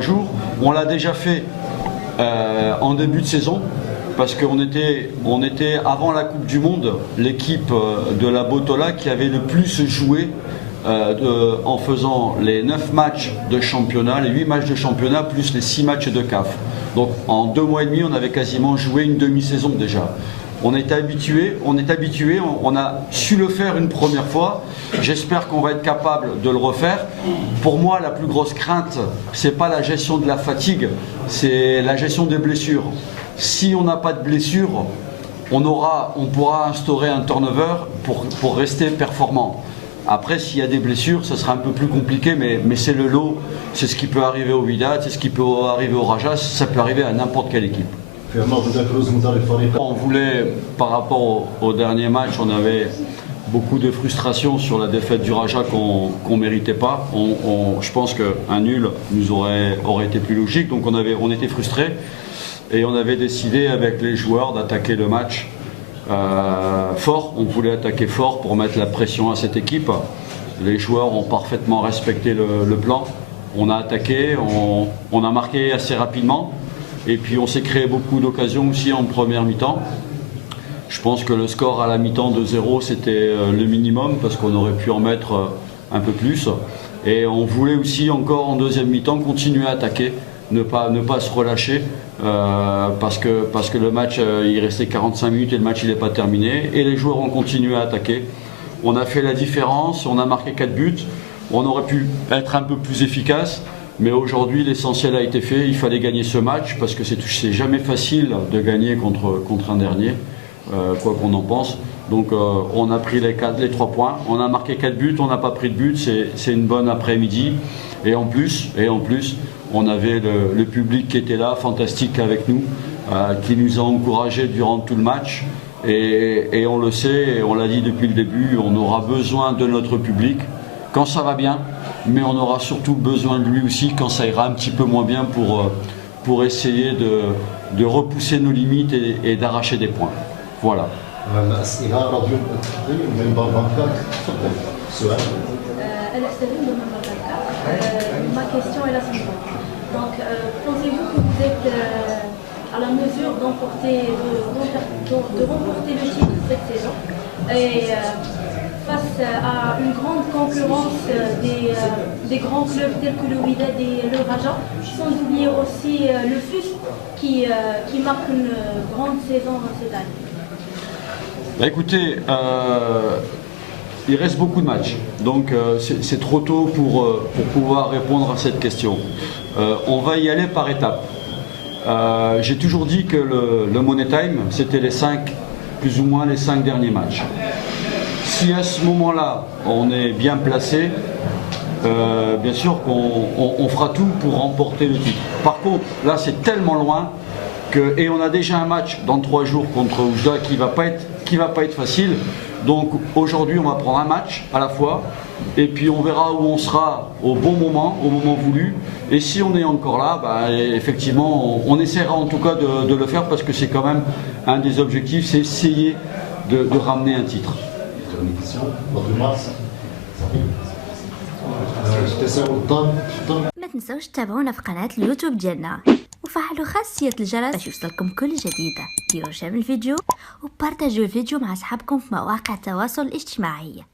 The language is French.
jours. On l'a déjà fait en début de saison parce qu'on était avant la Coupe du Monde l'équipe de la Botola qui avait le plus joué en faisant les 9 matchs de championnat, les 8 matchs de championnat plus les 6 matchs de CAF. Donc en 2 mois et demi, on avait quasiment joué une demi-saison déjà. On est habitué, on a su le faire une première fois. J'espère qu'on va être capable de le refaire. Pour moi, la plus grosse crainte, c'est pas la gestion de la fatigue, c'est la gestion des blessures. Si on n'a pas de blessures, on pourra instaurer un turnover pour rester performant. Après, s'il y a des blessures, ça sera un peu plus compliqué, mais c'est le lot. C'est ce qui peut arriver au Wydad, c'est ce qui peut arriver au Raja, ça peut arriver à n'importe quelle équipe. On voulait, par rapport au dernier match, on avait beaucoup de frustration sur la défaite du Raja qu'on ne méritait pas. Je pense qu'un nul nous aurait été plus logique, donc on était frustrés. Et on avait décidé avec les joueurs d'attaquer le match fort. On voulait attaquer fort pour mettre la pression à cette équipe. Les joueurs ont parfaitement respecté le plan. On a attaqué, on a marqué assez rapidement. Et puis on s'est créé beaucoup d'occasions aussi en première mi-temps. Je pense que le score à la mi-temps de 0, c'était le minimum parce qu'on aurait pu en mettre un peu plus. Et on voulait aussi encore en deuxième mi-temps continuer à attaquer, ne pas se relâcher parce que le match, il restait 45 minutes et le match il n'est pas terminé. Et les joueurs ont continué à attaquer. On a fait la différence, on a marqué 4 buts. On aurait pu être un peu plus efficace. Mais aujourd'hui, l'essentiel a été fait. Il fallait gagner ce match parce que c'est jamais facile de gagner contre un dernier, quoi qu'on en pense. Donc on a pris les 3 points. On a marqué 4 buts, on n'a pas pris de but. C'est une bonne après-midi. Et en plus, on avait le public qui était là, fantastique avec nous, qui nous a encouragés durant tout le match. Et on le sait, et on l'a dit depuis le début, on aura besoin de notre public quand ça va bien, mais on aura surtout besoin de lui aussi quand ça ira un petit peu moins bien pour essayer de repousser nos limites et d'arracher des points. Voilà. Ma question est la suivante. Donc, pensez-vous que vous êtes à la mesure de remporter le titre cette saison et face à une grande concurrence des grands clubs tels que le Wydad et le Raja, sans oublier aussi le FUS qui marque une grande saison cette année? Écoutez, il reste beaucoup de matchs, donc c'est trop tôt pour pouvoir répondre à cette question. On va y aller par étapes. J'ai toujours dit que le Money Time, c'était plus ou moins les 5 derniers matchs. Si à ce moment-là, on est bien placé, bien sûr qu'on fera tout pour remporter le titre. Par contre, là c'est tellement loin et on a déjà un match dans 3 jours contre Oujda qui va pas être facile. Donc aujourd'hui on va prendre un match à la fois et puis on verra où on sera au bon moment, au moment voulu. Et si on est encore là, effectivement on essaiera en tout cas de le faire parce que c'est quand même un des objectifs, c'est essayer de ramener un titre. ما تنسوش تتابعونا في قناة اليوتيوب ديالنا وفعلوا خاصية الجرس باش يوصلكم كل جديد. ديروا شير الفيديو وبارتاجوا الفيديو مع أصحابكم في مواقع التواصل الاجتماعي.